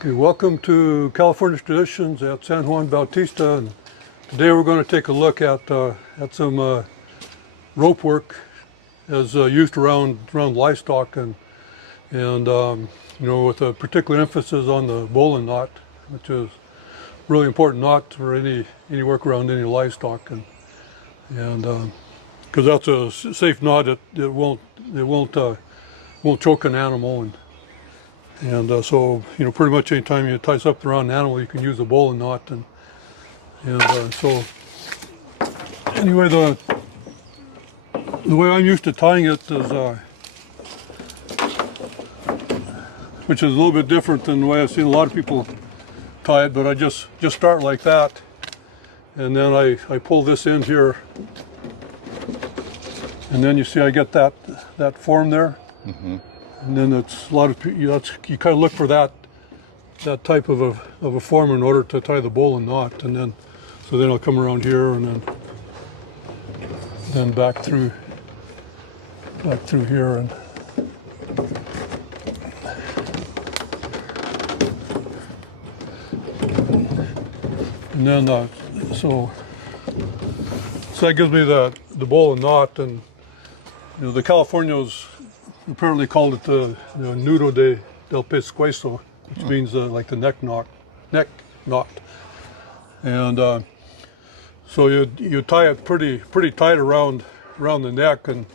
Okay, welcome to California Traditions at San Juan Bautista. And today we're going to take a look at some rope work as used around livestock and with a particular emphasis on the Bolin knot, which is a really important knot for any work around any livestock, and because that's a safe knot, it won't choke an animal. So pretty much any time you tie something around an animal, you can use a bowline knot, so anyway, the way I'm used to tying it is, which is a little bit different than the way I've seen a lot of people tie it, but I just start like that, and then I pull this in here, and then you see I get that form there. Mm-hmm. And then it's a lot of you kind of look for that type of a form in order to tie the bowline knot, and then I'll come around here and then back through here, and then so that gives me the bowline knot. And the Californios apparently called it the nudo del pescuezo, which means like the neck knot. And so you tie it pretty tight around the neck, and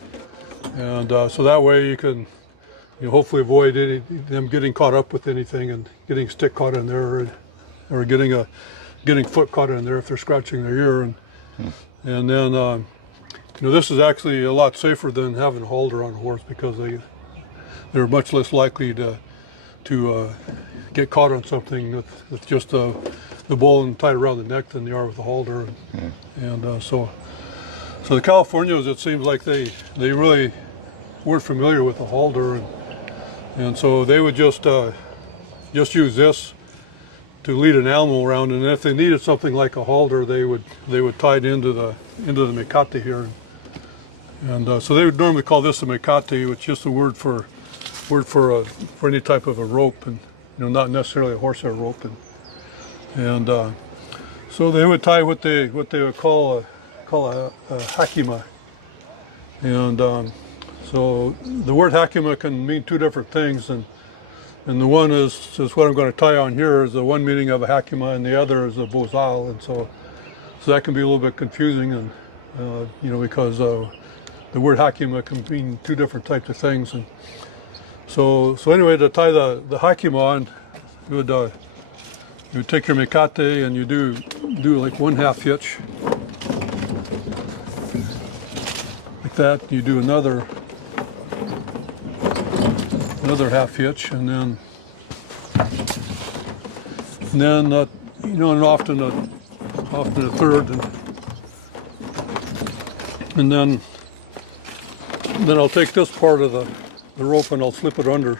so that way you can hopefully avoid them getting caught up with anything and getting stick caught in there, or getting foot caught in there if they're scratching their ear. And then this is actually a lot safer than having a halter on a horse, because they're much less likely to get caught on something with just the bowline tied around the neck than they are with a halter. So the Californios, it seems like they really weren't familiar with the halter, and so they would just use this to lead an animal around, and if they needed something like a halter, they would tie it into the mecate here. And so they would normally call this a mecate, which is just a word for any type of a rope, and not necessarily a horsehair rope. And so they would tie what they would call a hakima. And so the word hakima can mean two different things, and the one is what I'm going to tie on here is the one meaning of a hakima, and the other is a bozal. And so that can be a little bit confusing, and because the word hakima can mean two different types of things. And so anyway, to tie the hakima on, you would take your mecate and you do like 1/2 hitch, like that. You do another 1/2 hitch, and often a third, and then I'll take this part of the rope and I'll slip it under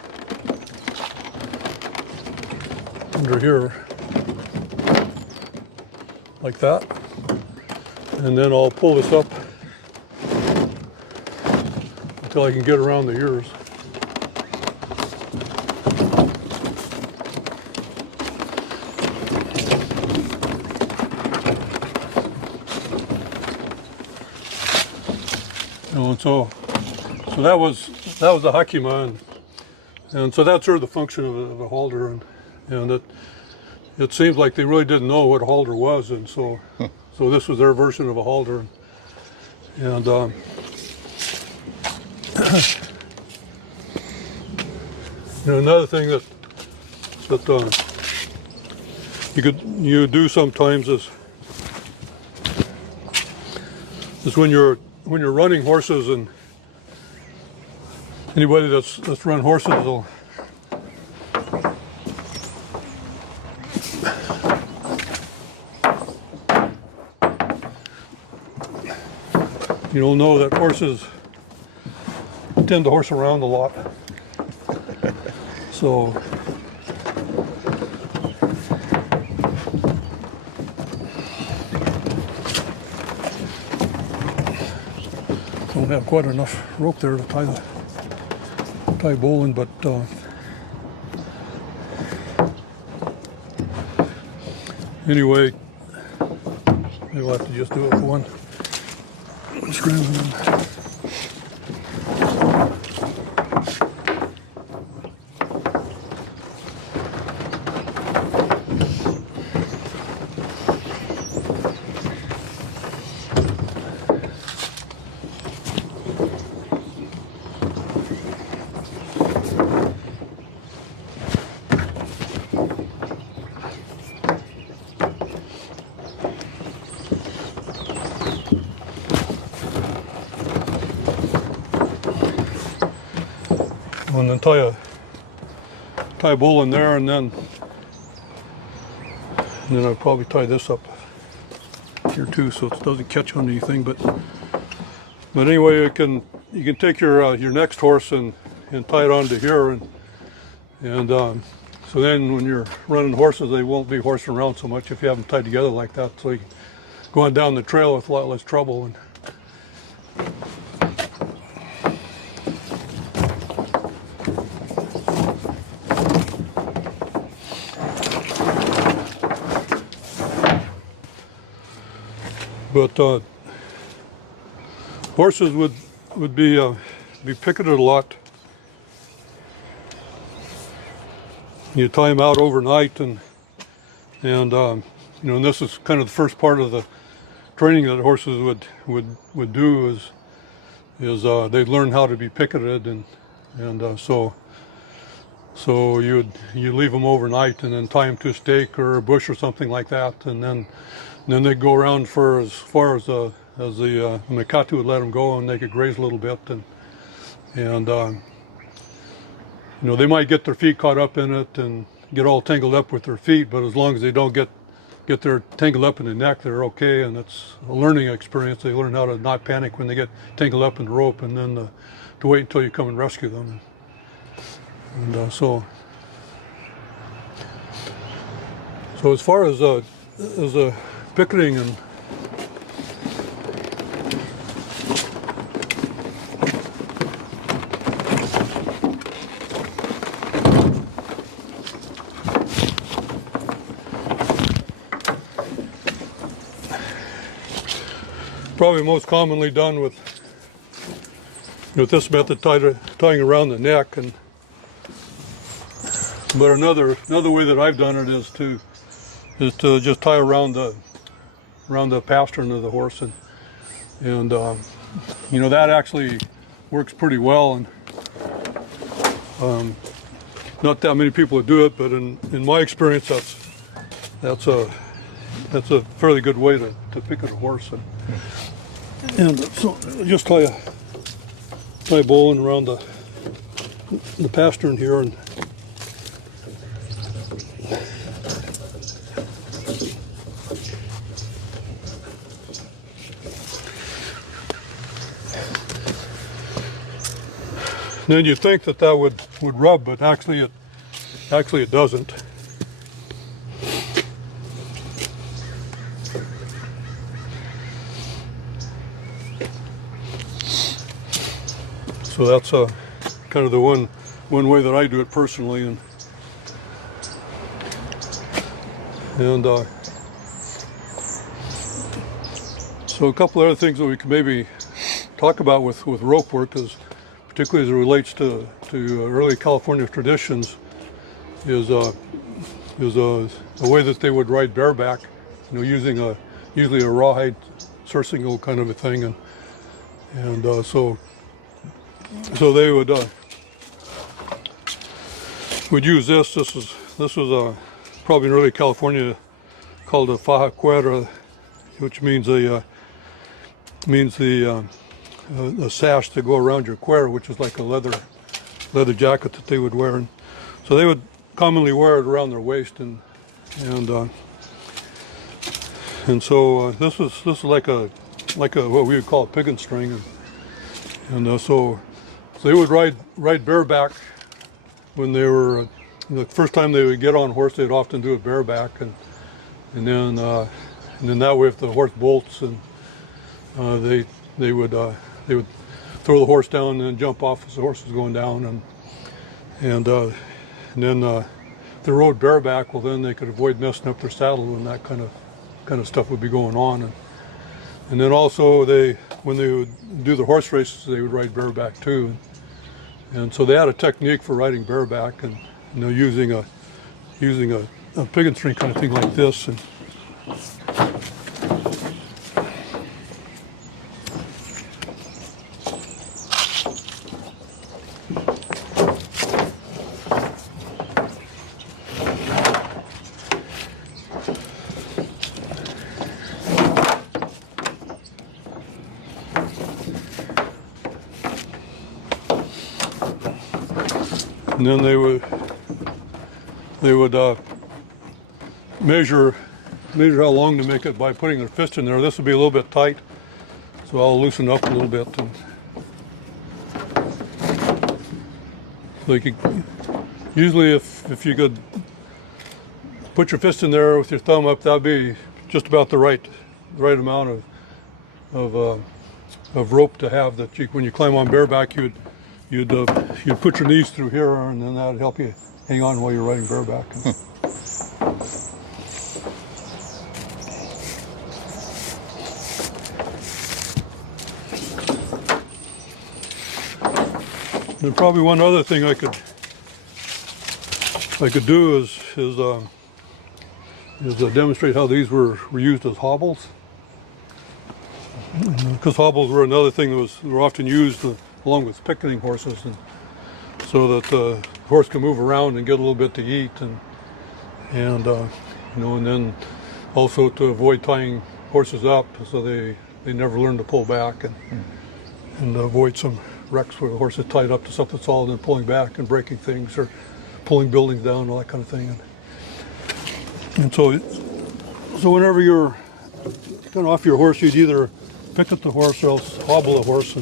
here, like that, and then I'll pull this up until I can get around the ears. And so that was the hakima, and so that served the function of a halter, and it seems like they really didn't know what a halter was, and so this was their version of a halter. And another thing that you do sometimes is when you're running horses, and anybody that's run horses you'll know that horses tend to horse around a lot. So don't have quite enough rope there to tie bowline, but Anyway, maybe we'll have to just do it with one strand. And then tie a Bolin there, and then I'll probably tie this up here too, so it doesn't catch on anything. But anyway, you can take your next horse and tie it onto here, and so then when you're running horses, they won't be horsing around so much if you have them tied together like that. So you can go on down the trail with a lot less trouble. But horses would be picketed a lot. You tie them out overnight, and you know, and this is kind of the first part of the training that horses would do is they'd learn how to be picketed, and so you leave them overnight and then tie them to a stake or a bush or something like that, and then they go around for as far as the Mikatu would let them go, and they could graze a little bit, and you know, they might get their feet caught up in it and get all tangled up with their feet, but as long as they don't get their tangled up in the neck, they're okay, and it's a learning experience. They learn how to not panic when they get tangled up in the rope, and then to wait until you come and rescue them. And so as far as picketing and probably most commonly done with this method, tying around the neck, but another way that I've done it is to just tie around the pastern of the horse, and you know, that actually works pretty well, and not that many people would do it, but in my experience, that's a fairly good way to picket a horse, and so just tie a Bolin around the pastern here, and then you think that would rub, but actually it doesn't. So that's kind of the one way that I do it personally, and so a couple other things that we can maybe talk about with rope work is, particularly as it relates to early California traditions, is a way that they would ride bareback, you know, using usually a rawhide surcingle kind of a thing, and so they would use this. This was probably in early California called a faja cuera, which means a sash to go around your cuera, which is like a leather jacket that they would wear. And so they would commonly wear it around their waist, and so this is like a what we would call a piggin string, and so they would ride bareback when they were the first time they would get on horse. They'd often do it bareback, and then that way, if the horse bolts, and they would throw the horse down and then jump off as the horse was going down, and then they rode bareback, well then they could avoid messing up their saddle when that kind of stuff would be going on. And then also when they would do the horse races, they would ride bareback too. And so they had a technique for riding bareback, and using a picket string kind of thing like this. And then they would measure how long to make it by putting their fist in there. This would be a little bit tight, so I'll loosen up a little bit. And so you could, usually if you could put your fist in there with your thumb up, that'd be just about the right amount of rope to have. That when you climb on bareback, you'd put your knees through here, and then that'd help you hang on while you're riding bareback. And probably one other thing I could do is demonstrate how these were used as hobbles. Because hobbles were another thing that were often used along with picketing horses, and so that the horse can move around and get a little bit to eat, and then also to avoid tying horses up so they never learn to pull back, and avoid some wrecks where the horse is tied up to something solid and pulling back and breaking things or pulling buildings down, all that kind of thing. And so whenever you're kind of off your horse, you'd either picket the horse or else hobble the horse.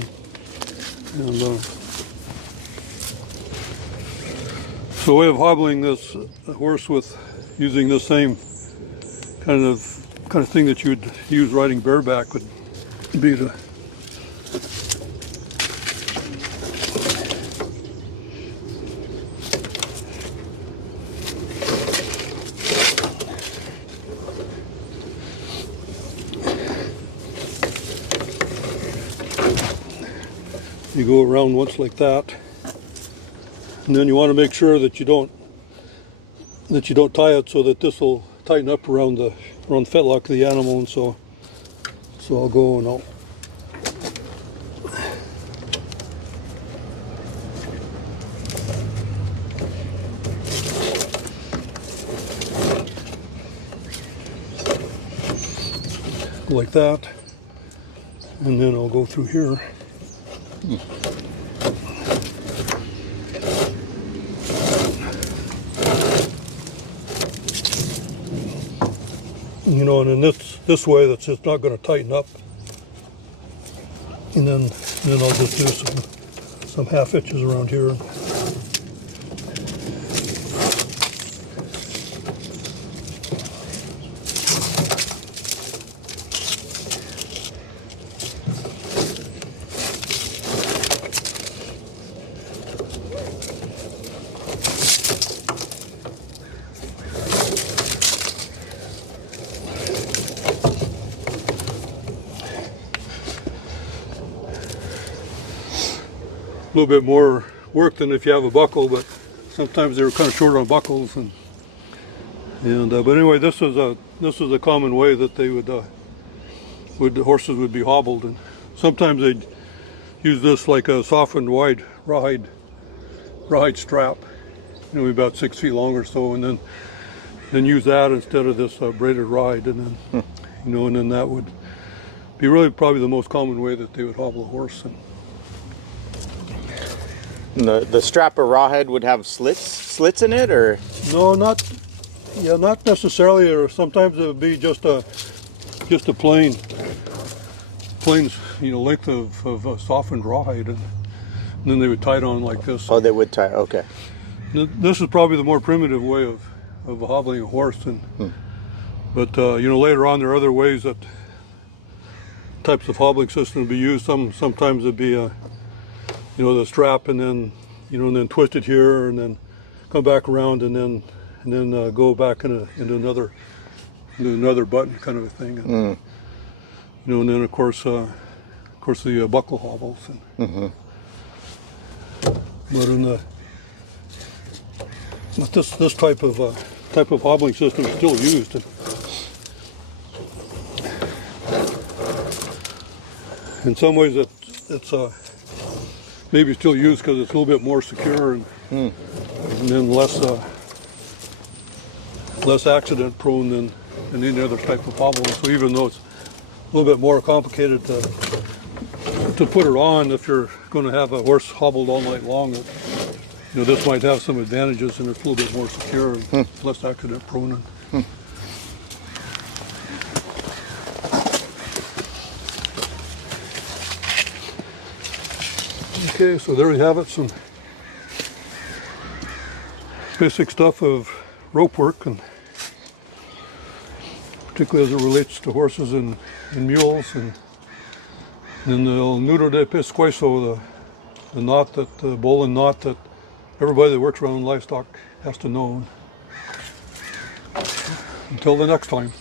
So a way of hobbling this horse with using the same kind of thing that you'd use riding bareback would be to you go around once like that, and then you want to make sure that you don't tie it so that this will tighten up around the fetlock of the animal. And so I'll go and I'll like that, and then I'll go through here. And in this way, that's just not going to tighten up. And then I'll just do some half hitches around here. A little bit more work than if you have a buckle, but sometimes they were kind of short on buckles, but anyway, this was a common way that they the horses would be hobbled, and sometimes they'd use this like a softened wide rawhide strap, about 6 feet long or so, and then use that instead of this braided ride, and then and then that would be really probably the most common way that they would hobble a horse. The strap or rawhide would have slits in it, or no, not necessarily. Or sometimes it would be just a plain length of softened rawhide, and then they would tie it on like this. Oh, they would tie. Okay. This is probably the more primitive way of hobbling a horse, but later on there are other ways that types of hobbling system would be used. Sometimes it'd be the strap, and then and then twist it here, and then come back around, and then and then go back into another button kind of a thing. And, you know, and then of course the buckle hobbles. And, but in the but this type of hobbling system is still used. And in some ways, it's maybe still used because it's a little bit more secure and then less accident prone than any other type of hobble. So even though it's a little bit more complicated to put it on, if you're going to have a horse hobbled all night long, you know, this might have some advantages, and it's a little bit more secure and less accident prone. Okay, so there we have it, some basic stuff of rope work, and particularly as it relates to horses and mules, and then the nudo de pescuezo, the knot, that the Bolin knot that everybody that works around livestock has to know. Until the next time.